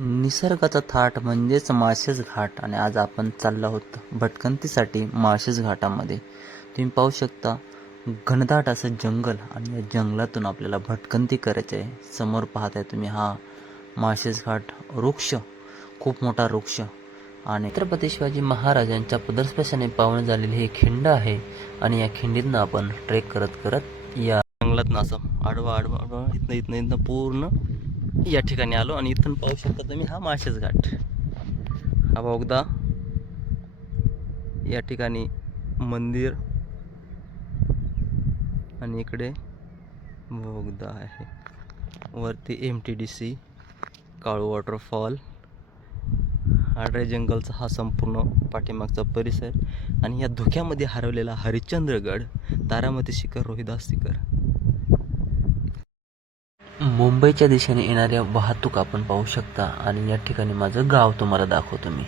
निसर्गाचा थाट म्हणजेच माळशेज घाट आणि आज आपण चाललो आहोत भटकंतीसाठी माळशेज घाटामध्ये. तुम्ही पाहू शकता घनदाट असं जंगल आणि या जंगलातून आपल्याला भटकंती करायची आहे. समोर पाहताय तुम्ही हा माळशेज घाट वृक्ष, खूप मोठा वृक्ष आणि छत्रपती शिवाजी महाराजांच्या पदस्पर्शाने पावन झालेली ही खिंड आहे आणि या खिंडीतनं आपण ट्रेक करत करत या जंगलातनं असं आडवा आडवा आडवा इथनं पूर्ण या ठिकाणी आलो आणि इथून पाहू शकता तुम्ही हा माळशेज घाट, हा बोगदा, या ठिकाणी मंदिर आणि इकडे बोगदा आहे. वरती MTDC, काळू वॉटरफॉल, आडरे जंगलचा हा संपूर्ण पाठीमागचा परिसर आणि या धुक्यामध्ये हरवलेला हरिश्चंद्रगड, तारामती शिखर, रोहिदास शिखर. मुंबईच्या दिशेने येणाऱ्या वाहतूक आपण पाहू शकता आणि या ठिकाणी माझं गाव तुम्हाला दाखवतो मी.